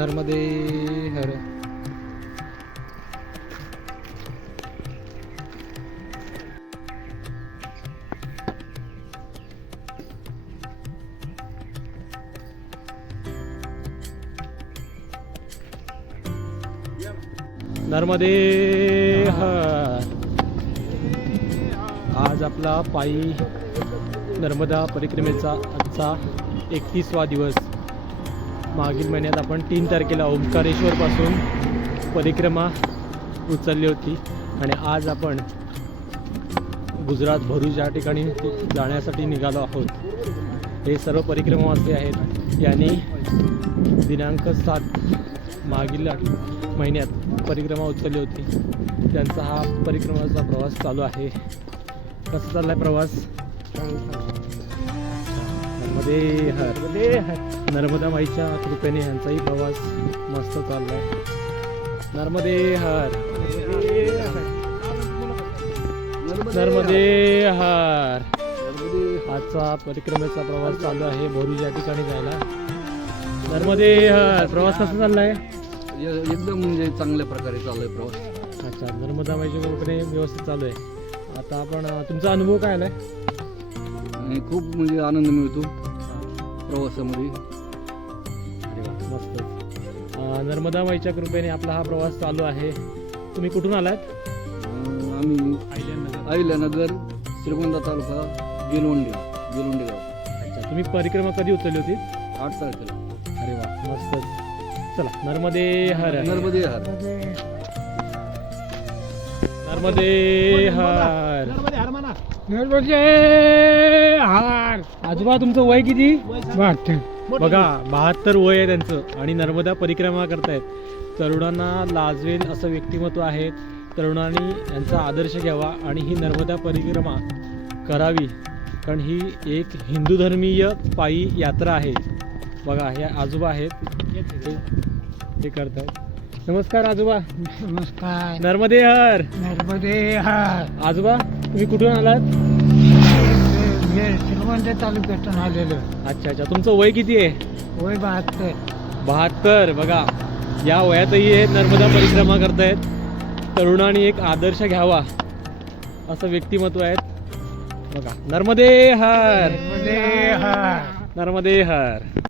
नर्मदे हर नर्मदे हर आज आपला पायी नर्मदा परिक्रमेचा आजचा एकतीसवा दिवस. मागील महिन्यात आपण तीन तारखेला ओंकारेश्वरपासून परिक्रमा उचलली होती. आणि आज आपण गुजरात भरूच या ठिकाणी जाण्यासाठी निघालो आहोत. हे सर्व परिक्रमावासी आहेत. यांनी दिनांक सात मागील महिन्यात परिक्रमा उचलली होती. त्यांचा हा परिक्रमाचा प्रवास चालू आहे. कसा चाललाय प्रवास? नर्मदे हर. नर्मदा माईच्या कृपेने यांचाही प्रवास मस्त चाललाय. नर्मदे हर. नर्मदे हर. आजचा परिक्रमेचा प्रवास चालू आहे भोरूज या ठिकाणी जायला. नर्मदे हर. प्रवास कसा चाललाय? एकदम म्हणजे चांगल्या प्रकारे चाललाय प्रवास. अच्छा नर्मदा माईच्या कृपेने व्यवस्थित चालू आहे. आता आपण तुमचा अनुभव काय आलाय? आणि खूप म्हणजे आनंद मिळतो. प्रवासामध्ये अरे वा मस्त अं, नर्मदा माईच्या कृपेने आपला हा प्रवास चालू आहे तुम्ही कुठून आलात अं, आम्ही अहिल्यानगर श्रीगोंदा तालुका गेलवंडी गेलवंडी गाव अच्छा तुम्ही परिक्रमा कधी उचलली होती आठ तारखेला अरे वा मस्त चला नर्मदे हर नर्मदे हार नर्मदे हर आजोबा तुमचं वय किती? बघा बहात्तर वय आहे त्यांचं आणि नर्मदा परिक्रमा करतायत. तरुणांना लाजवेल असं व्यक्तिमत्व आहे. तरुणांनी यांचा आदर्श घ्यावा आणि ही नर्मदा परिक्रमा करावी. कारण ही एक हिंदू धर्मीय पायी यात्रा आहे. बघा हे आजोबा आहेत. ते ते करतायत. नमस्कार आजोबा. नमस्कार. नर्मदे हर. नर्मदे हार. आजोबा तुम्ही कुठून आलात? हे श्रीमंत तालुक्यातून आलेलो. अच्छा अच्छा. तुमचं वय किती आहे? वय बहात्तर. बहात्तर बघा. या वयातही हे नर्मदा परिक्रमा करतायत. तरुणांनी एक आदर्श घ्यावा. असं व्यक्तिमत्व आहेत बघा. नर्मदे हर. नर्मदे हार. नर्मदे हर.